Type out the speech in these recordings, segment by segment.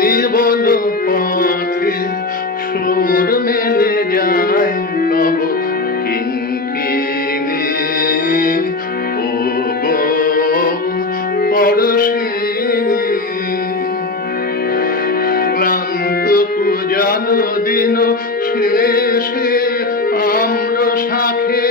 নির্বল পথে সুর মেলে যায়, তব কিঙ্কিনি ও পরশিনী ক্লান্ত পূজান দিন শেষে আমরা শাখে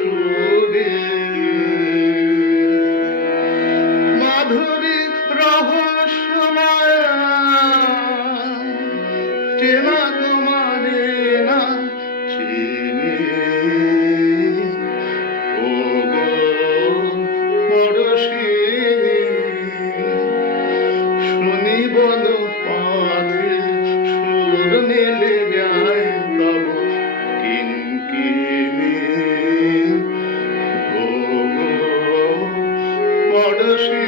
সুরে মাধুর মানুষে